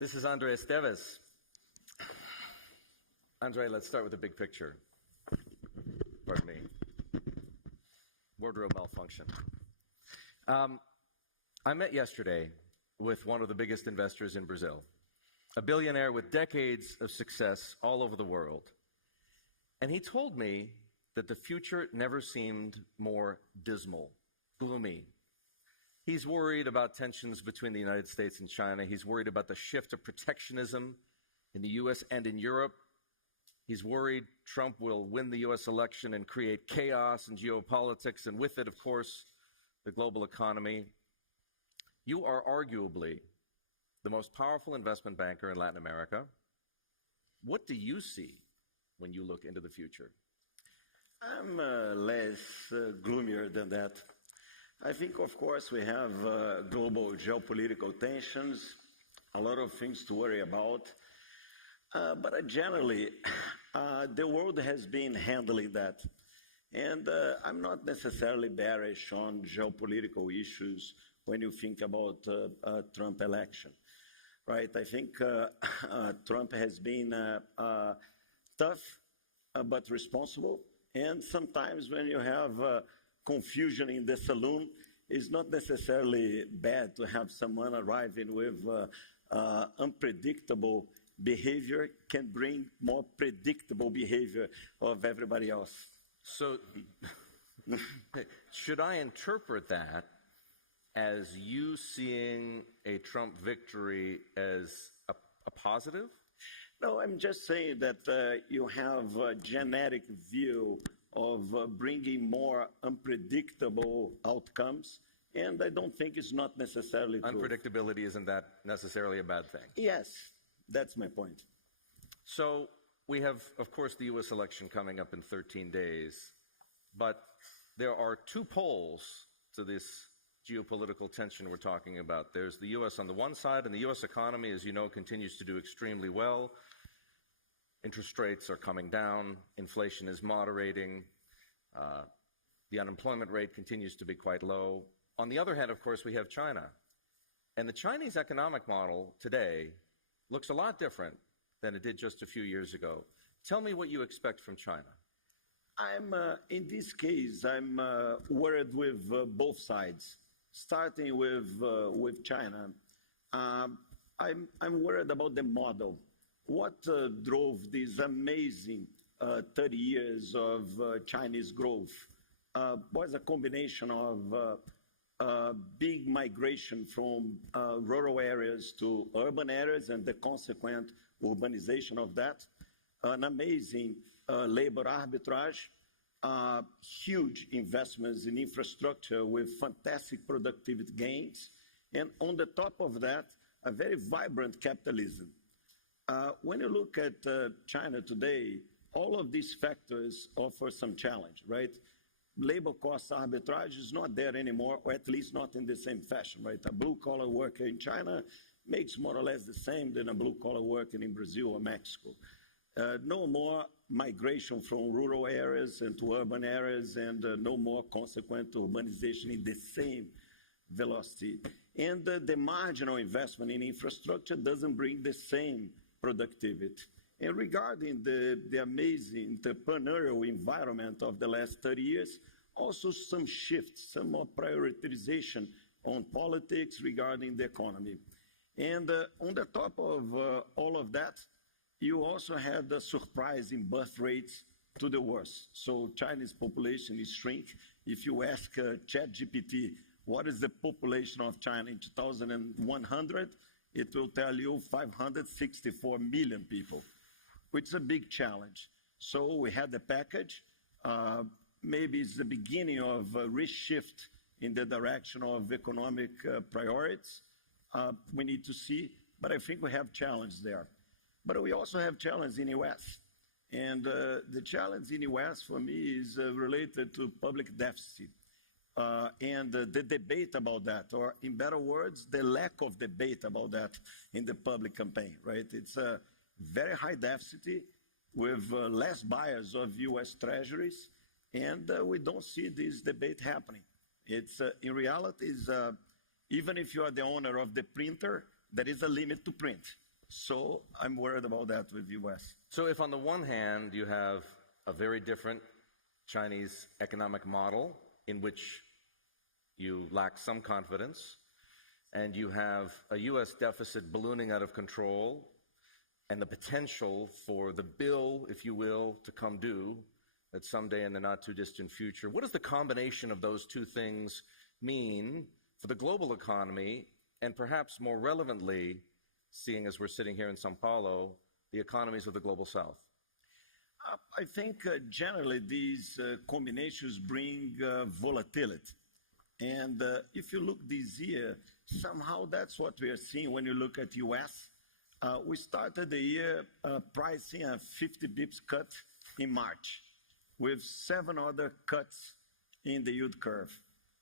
This is André Esteves. André, let's start with the big picture. Pardon me. Wardrobe malfunction. I met yesterday with one of the biggest investors in Brazil, a billionaire with decades of success all over the world. And he told me that the future never seemed more dismal, gloomy. He's worried about tensions between the United States and China. He's worried about the shift of protectionism in the U.S. and in Europe. He's worried Trump will win the U.S. election and create chaos in geopolitics, and with it, of course, the global economy. You are arguably the most powerful investment banker in Latin America. What do you see when you look into the future? I'm less gloomier than that. I think, of course, we have global geopolitical tensions, a lot of things to worry about. But generally, the world has been handling that. And I'm not necessarily bearish on geopolitical issues when you think about Trump election, right? I think Trump has been tough but responsible. And sometimes when you have confusion in the saloon, it's not necessarily bad to have someone arriving with unpredictable behavior can bring more predictable behavior of everybody else. So should I interpret that as you seeing a Trump victory as a positive? No, I'm just saying that you have a genetic view of bringing more unpredictable outcomes, and I don't think it's not necessarily true. Unpredictability isn't that necessarily a bad thing? Yes, that's my point. So we have, of course, the U.S. election coming up in 13 days, but there are two poles to this geopolitical tension we're talking about. There's the U.S. on the one side, and the U.S. economy, as you know, continues to do extremely well. Interest rates are coming down, inflation is moderating, the unemployment rate continues to be quite low. On the other hand, of course, we have China. And the Chinese economic model today looks a lot different than it did just a few years ago. Tell me what you expect from China. In this case, I'm worried with both sides. Starting with China, I'm worried about the model. What drove this amazing 30 years of Chinese growth was a combination of big migration from rural areas to urban areas and the consequent urbanization of that, an amazing labor arbitrage, huge investments in infrastructure with fantastic productivity gains, and on the top of that, a very vibrant capitalism. When you look at China today, all of these factors offer some challenge, right? Labor cost arbitrage is not there anymore, or at least not in the same fashion, right? A blue-collar worker in China makes more or less the same than a blue-collar worker in Brazil or Mexico. No more migration from rural areas into urban areas, and no more consequent urbanization in the same velocity. And the marginal investment in infrastructure doesn't bring the same productivity. And regarding the amazing entrepreneurial environment of the last 30 years, also some shifts, some more prioritization on politics regarding the economy. And on the top of all of that, you also had the surprise in birth rates to the worst. So Chinese population is shrink. If you ask ChatGPT, what is the population of China in 2100, it will tell you 564 million people, which is a big challenge. So we had the package. Maybe it's the beginning of a reshift in the direction of economic priorities. We need to see, but I think we have challenge there. But we also have challenge in the U.S. And the challenge in the U.S. for me is related to public deficit. And the debate about that, or in better words, the lack of debate about that in the public campaign, right? It's a very high deficit with less buyers of U.S. treasuries, and we don't see this debate happening. It's in reality, even if you are the owner of the printer, there is a limit to print. So I'm worried about that with the U.S. So if on the one hand you have a very different Chinese economic model in which you lack some confidence, and you have a U.S. deficit ballooning out of control, and the potential for the bill, if you will, to come due at someday in the not-too-distant future, what does the combination of those two things mean for the global economy, and perhaps more relevantly, seeing as we're sitting here in Sao Paulo, the economies of the global south? I think generally these combinations bring volatility. And if you look this year, somehow that's what we are seeing when you look at U.S. We started the year pricing a 50 bips cut in March, with 7 other cuts in the yield curve.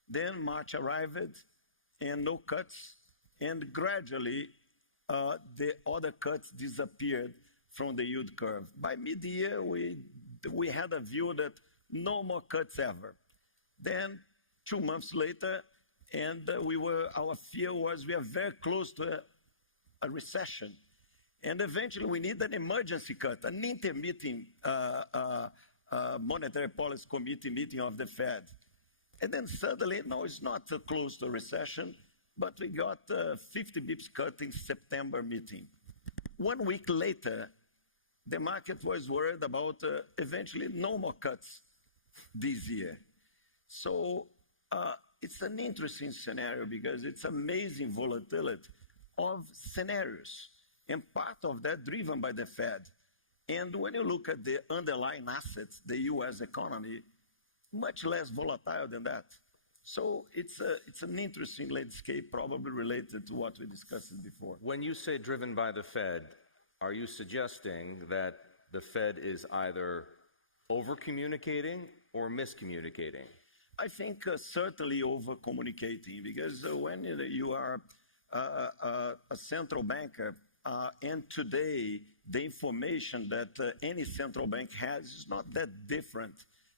Then March arrived and no cuts, and gradually the other cuts disappeared from the yield curve. By mid-year, we had a view that no more cuts ever. Then 2 months later, and our fear was we are very close to a recession. And eventually we need an emergency cut, an intermeeting monetary policy committee meeting of the Fed. And then suddenly, no, it's not close to a recession, but we got a 50 bips cut in September meeting. 1 week later, the market was worried about eventually no more cuts this year. So it's an interesting scenario because it's amazing volatility of scenarios, and part of that driven by the Fed. And when you look at the underlying assets, the U.S. economy, much less volatile than that. So it's an interesting landscape, probably related to what we discussed before. When you say driven by the Fed, are you suggesting that the Fed is either over-communicating or miscommunicating? I think certainly over-communicating, because when you are a central banker, and today the information that any central bank has is not that different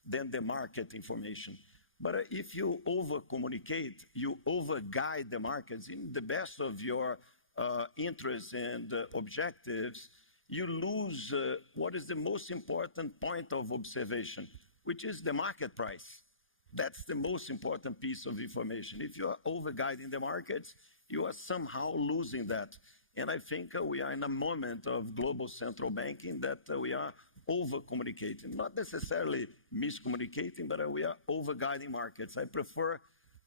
than the market information. But if you over-communicate, you over-guide the markets in the best of your interests and objectives, you lose what is the most important point of observation, which is the market price. That's the most important piece of information. If you are over-guiding the markets, you are somehow losing that. And I think we are in a moment of global central banking that we are over-communicating, not necessarily miscommunicating, but we are over-guiding markets. I prefer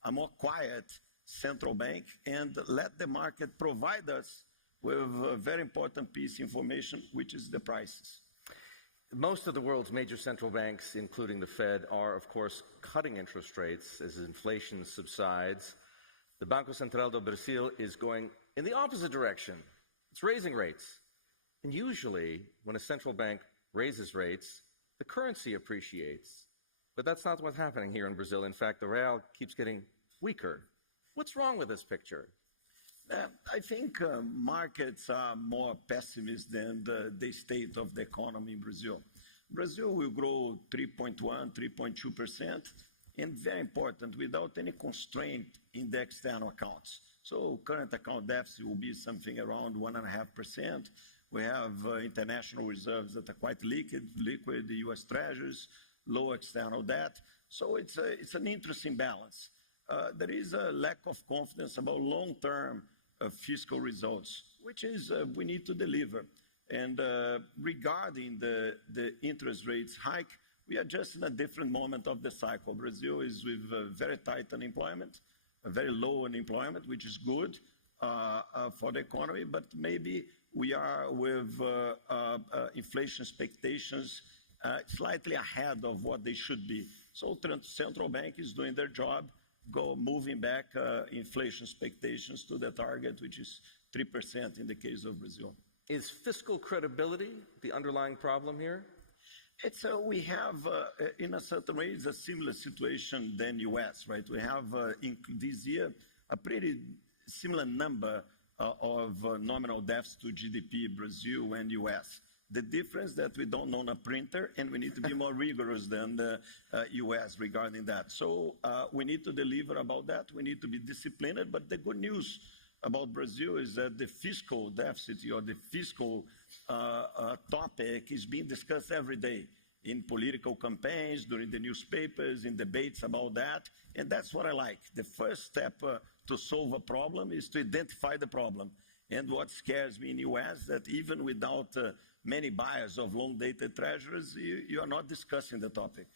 a more quiet central bank and let the market provide us with a very important piece of information, which is the prices. Most of the world's major central banks, including the Fed, are, of course, cutting interest rates as inflation subsides. The Banco Central do Brasil is going in the opposite direction. It's raising rates. And usually, when a central bank raises rates, the currency appreciates. But that's not what's happening here in Brazil. In fact, the real keeps getting weaker. What's wrong with this picture? I think markets are more pessimist than the state of the economy in Brazil. Brazil will grow 3.1%, 3.2%, and very important, without any constraint in the external accounts. So current account deficit will be something around 1.5%. We have international reserves that are quite liquid, the U.S. Treasuries, low external debt. So it's an interesting balance. There is a lack of confidence about long-term fiscal results, which is we need to deliver. And regarding the interest rates hike, we are just in a different moment of the cycle. Brazil is with very tight unemployment, a very low unemployment, which is good for the economy, but maybe we are with inflation expectations slightly ahead of what they should be. So central bank is doing their job, moving back inflation expectations to the target, which is 3% in the case of Brazil. Is fiscal credibility the underlying problem here? We have, in a certain way, it's a similar situation than U.S., right? We have, this year, a pretty similar number of nominal deficit to GDP, Brazil and U.S. The difference that we don't own a printer, and we need to be more rigorous than the U.S. regarding that. So we need to deliver about that. We need to be disciplined, but the good news about Brazil is that the fiscal deficit or the fiscal topic is being discussed every day in political campaigns, during the newspapers, in debates about that. And that's what I like. The first step to solve a problem is to identify the problem. And what scares me in the U.S. that even without many buyers of long-dated treasuries, you are not discussing the topic.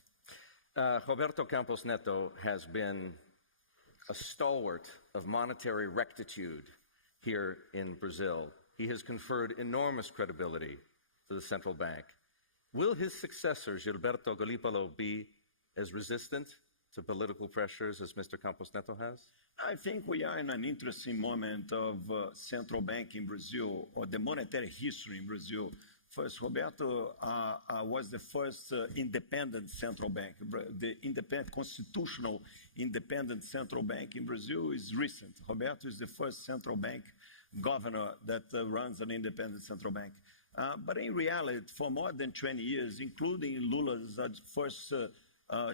Roberto Campos Neto has been a stalwart of monetary rectitude here in Brazil. He has conferred enormous credibility to the central bank. Will his successor, Gilberto Galípolo, be as resistant to political pressures as Mr. Campos Neto has? I think we are in an interesting moment of central bank in Brazil, or the monetary history in Brazil. First, Roberto was the first independent central bank. The independent, constitutional independent central bank in Brazil is recent. Roberto is the first central bank governor that runs an independent central bank. But in reality, for more than 20 years, including Lula's first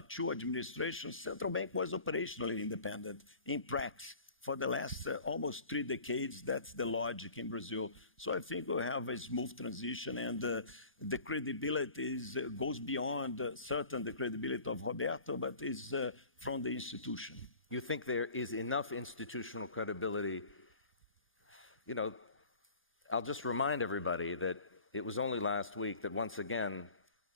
two administrations, central bank was operationally independent in practice. For the last almost 3 decades, that's the logic in Brazil. So I think we'll have a smooth transition, and the credibility goes beyond certain the credibility of Roberto, but is from the institution. You think there is enough institutional credibility? You know, I'll just remind everybody that it was only last week that once again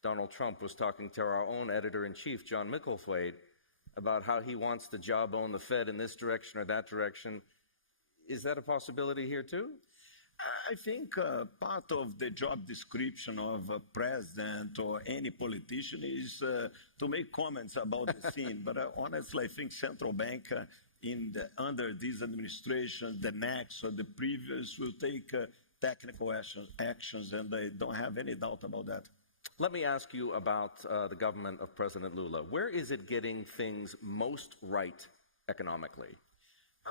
Donald Trump was talking to our own editor-in-chief, John Micklethwait, about how he wants to jawbone the Fed in this direction or that direction. Is that a possibility here too? I think part of the job description of a president or any politician is to make comments about the scene. But honestly, I think central bank under this administration, the next or the previous, will take technical actions, and I don't have any doubt about that. Let me ask you about the government of President Lula. Where is it getting things most right economically?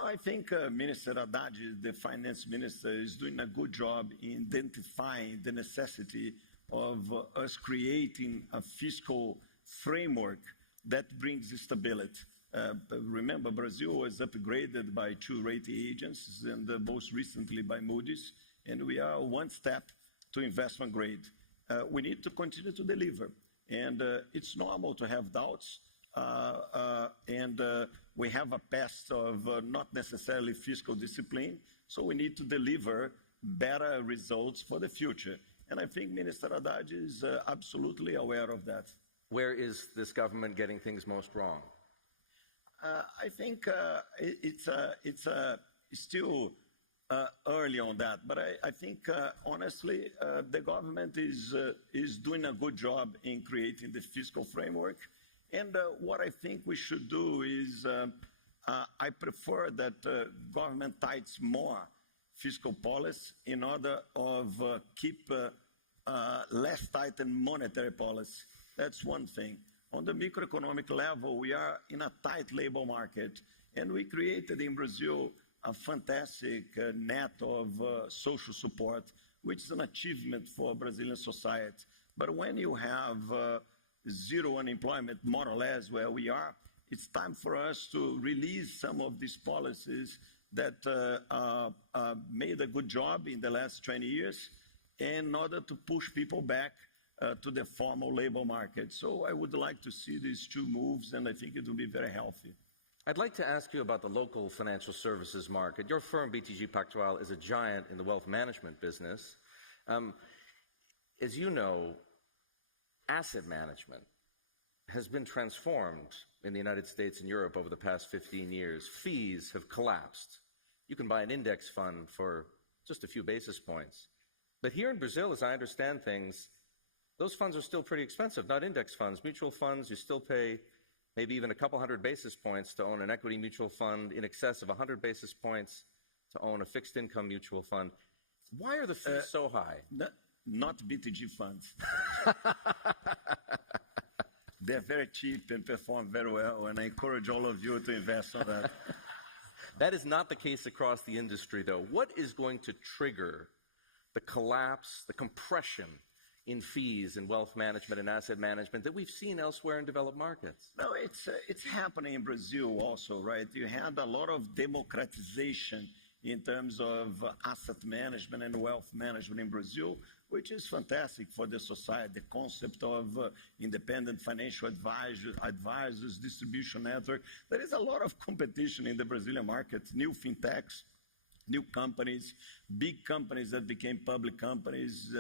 I think Minister Haddad, the finance minister, is doing a good job in identifying the necessity of us creating a fiscal framework that brings stability. Remember, Brazil was upgraded by 2 rating agencies, and most recently by Moody's, and we are one step to investment grade. We need to continue to deliver, and it's normal to have doubts, and we have a past of not necessarily fiscal discipline, so we need to deliver better results for the future. And I think Minister Haddad is absolutely aware of that. Where is this government getting things most wrong? I think it's still early on that, but I think honestly the government is doing a good job in creating the fiscal framework. And what I think we should do is I prefer that government tightens more fiscal policy in order of keep less tightened monetary policy. That's one thing. On the microeconomic level, we are in a tight labor market, and we created in Brazil a fantastic net of social support, which is an achievement for Brazilian society. But when you have zero unemployment, more or less where we are, it's time for us to release some of these policies that made a good job in the last 20 years in order to push people back to the formal labor market. So I would like to see these 2 moves, and I think it will be very healthy. I'd like to ask you about the local financial services market. Your firm, BTG Pactual, is a giant in the wealth management business. As you know, asset management has been transformed in the United States and Europe over the past 15 years. Fees have collapsed. You can buy an index fund for just a few basis points. But here in Brazil, as I understand things, those funds are still pretty expensive, not index funds. Mutual funds, you still pay maybe even a couple hundred basis points to own an equity mutual fund, in excess of 100 basis points to own a fixed income mutual fund. Why are the fees so high? Not BTG funds. They're very cheap and perform very well, and I encourage all of you to invest on that. That is not the case across the industry, though. What is going to trigger the collapse, the compression in fees in wealth management and asset management that we've seen elsewhere in developed markets? No, it's happening in Brazil also, right? You had a lot of democratization in terms of asset management and wealth management in Brazil, which is fantastic for the society. The concept of independent financial advisors, distribution network. There is a lot of competition in the Brazilian market, new fintechs, new companies, big companies that became public companies,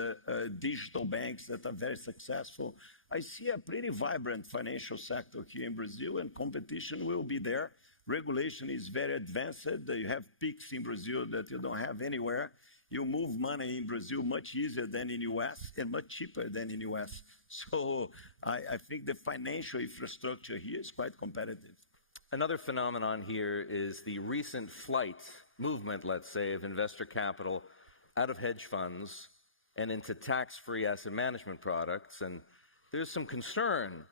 digital banks that are very successful. I see a pretty vibrant financial sector here in Brazil, and competition will be there. Regulation is very advanced. You have peaks in Brazil that you don't have anywhere. You move money in Brazil much easier than in U.S. and much cheaper than in U.S. So I think the financial infrastructure here is quite competitive. Another phenomenon here is the recent movement, let's say, of investor capital out of hedge funds and into tax-free asset management products. And there's some concern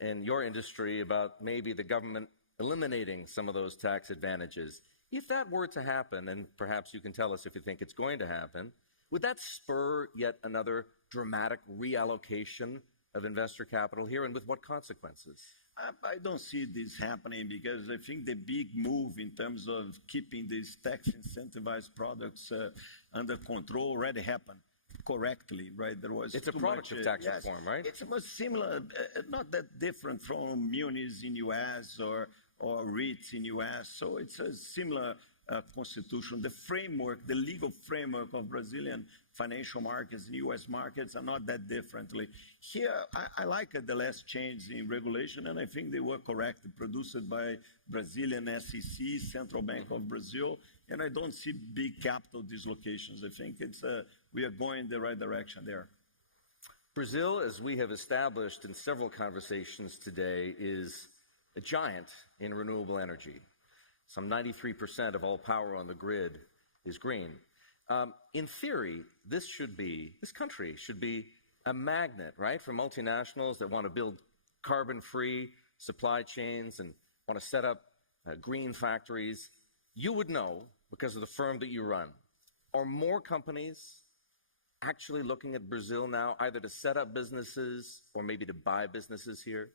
in your industry about maybe the government eliminating some of those tax advantages. If that were to happen, and perhaps you can tell us if you think it's going to happen, would that spur yet another dramatic reallocation of investor capital here, and with what consequences? I don't see this happening because I think the big move in terms of keeping these tax incentivized products under control already happened correctly, right? It's a product of tax reform, right? It's much similar, not that different from munis in U.S. or REITs in U.S. So it's a similar constitution. The framework, the legal framework of Brazilian financial markets and U.S. markets are not that differently. Here, I like the last change in regulation, and I think they were correct, produced by Brazilian SEC, Central Bank of Brazil, and I don't see big capital dislocations. I think we are going in the right direction there. Brazil, as we have established in several conversations today, is a giant in renewable energy. Some 93% of all power on the grid is green. In theory, this country should be a magnet, right, for multinationals that want to build carbon-free supply chains and want to set up green factories. You would know, because of the firm that you run, are more companies actually looking at Brazil now, either to set up businesses or maybe to buy businesses here?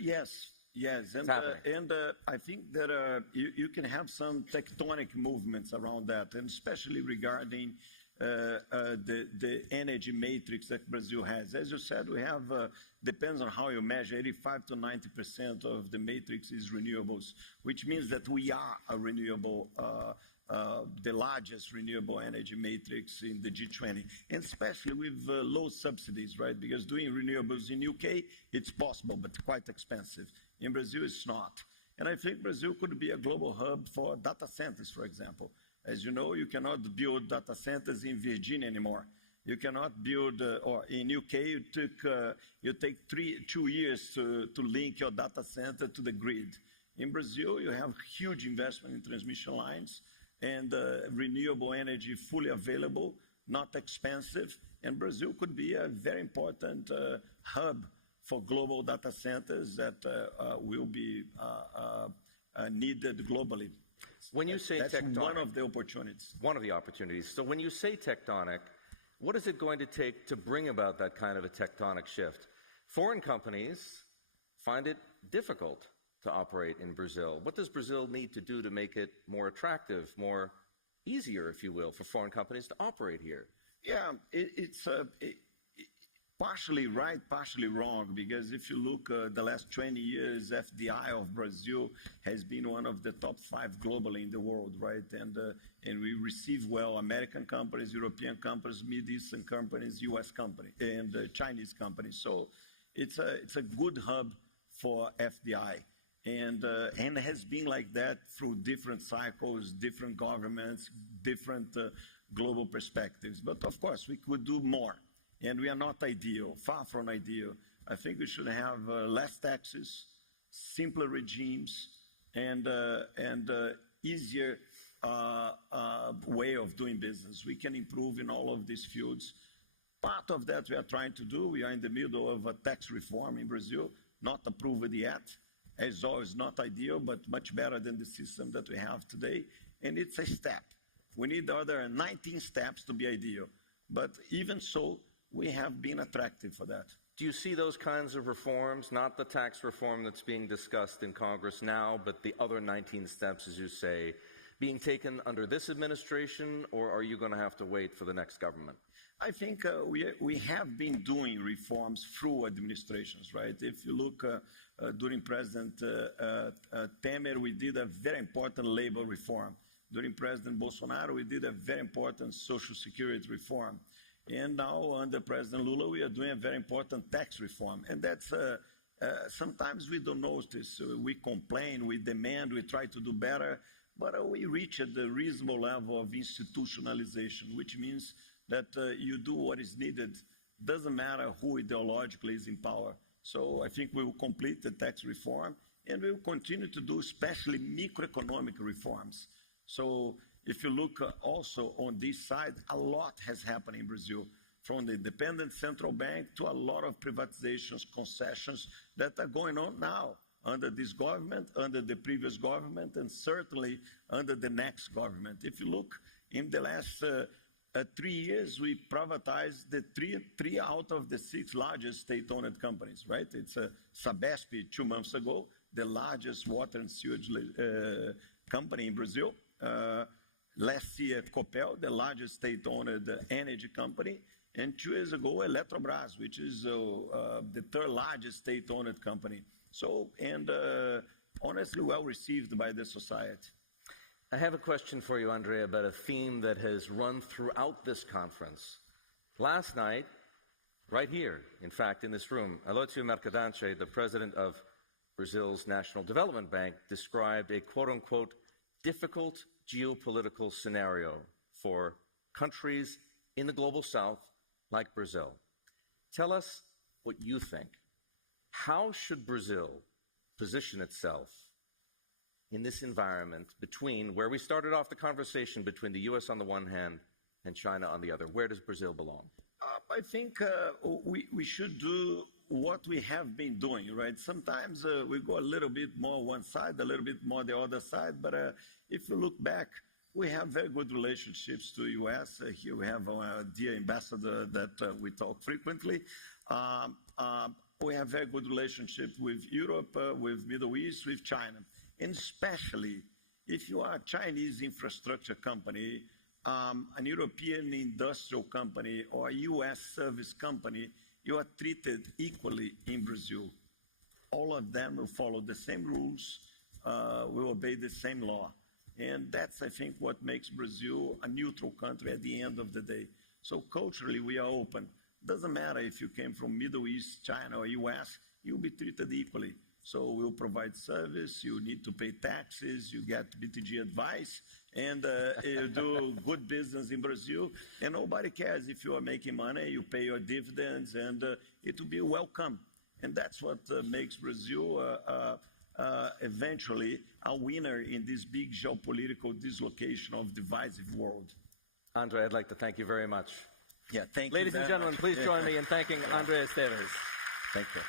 Yes, and I think that you can have some tectonic movements around that, and especially regarding the energy matrix that Brazil has. As you said, we have, depends on how you measure, 85 to 90% of the matrix is renewables, which means that we are a renewable, the largest renewable energy matrix in the G20, and especially with low subsidies, right? Because doing renewables in UK, it's possible, but quite expensive. In Brazil, it's not. And I think Brazil could be a global hub for data centers, for example. As you know, you cannot build data centers in Virginia anymore. You cannot build, or in UK, you take 2 years to link your data center to the grid. In Brazil, you have huge investment in transmission lines and renewable energy fully available, not expensive. And Brazil could be a very important hub for global data centers that will be needed globally. When you say that's tectonic, one of the opportunities. One of the opportunities. So when you say tectonic, what is it going to take to bring about that kind of a tectonic shift? Foreign companies find it difficult to operate in Brazil. What does Brazil need to do to make it more attractive, more easier, if you will, for foreign companies to operate here? Yeah, it's partially right, partially wrong, because if you look the last 20 years, FDI of Brazil has been one of the top 5 globally in the world, right? And we receive well American companies, European companies, Middle Eastern companies, US companies, and Chinese companies. So it's a good hub for FDI. And has been like that through different cycles, different governments, different global perspectives. But of course, we could do more. And we are not ideal, far from ideal. I think we should have less taxes, simpler regimes, and easier way of doing business. We can improve in all of these fields. Part of that we are trying to do. We are in the middle of a tax reform in Brazil, not approved yet. As always, not ideal, but much better than the system that we have today. And it's a step. We need the other 19 steps to be ideal. But even so, we have been attractive for that. Do you see those kinds of reforms, not the tax reform that's being discussed in Congress now, but the other 19 steps, as you say, being taken under this administration, or are you going to have to wait for the next government? I think we have been doing reforms through administrations, right? If you look during President Temer, we did a very important labor reform. During President Bolsonaro, we did a very important social security reform. And now under President Lula, we are doing a very important tax reform. And that's, sometimes we don't notice. We complain, we demand, we try to do better, but we reach at the reasonable level of institutionalization, which means that you do what is needed. Doesn't matter who ideologically is in power. So I think we will complete the tax reform, and we will continue to do especially microeconomic reforms. So if you look also on this side, a lot has happened in Brazil, from the independent central bank to a lot of privatizations, concessions that are going on now under this government, under the previous government, and certainly under the next government. If you look in the last 3 years, we privatized the three out of the 6 largest state-owned companies, right? It's Sabesp 2 months ago, the largest water and sewage company in Brazil. Last year, Copel, the largest state-owned energy company. And 2 years ago, Eletrobras, which is the 3rd largest state-owned company. So, and honestly, well received by the society. I have a question for you, André, about a theme that has run throughout this conference. Last night, right here, in fact, in this room, Aloysio Mercadante, the president of Brazil's National Development Bank, described a quote-unquote difficult geopolitical scenario for countries in the global south like Brazil. Tell us what you think. How should Brazil position itself in this environment between where we started off the conversation between the U.S. on the one hand and China on the other? Where does Brazil belong? I think we should do what we have been doing, right? Sometimes we go a little bit more one side, a little bit more the other side, but if you look back, we have very good relationships to the U.S. Here we have our dear ambassador that we talk frequently. We have very good relationship with Europe, with Middle East, with China. And especially if you are a Chinese infrastructure company, an European industrial company, or a U.S. service company, you are treated equally in Brazil. All of them will follow the same rules, will obey the same law. And that's, I think, what makes Brazil a neutral country at the end of the day. So culturally, we are open. Doesn't matter if you came from Middle East, China, or U.S., you'll be treated equally. So we'll provide service, you need to pay taxes, you get BTG advice, and you do good business in Brazil, and nobody cares if you are making money, you pay your dividends, and it will be welcome. And that's what makes Brazil eventually a winner in this big geopolitical dislocation of divisive world. André, I'd like to thank you very much. Yeah, thank you. Ladies and gentlemen, please join me in thanking André Esteves. Thank you.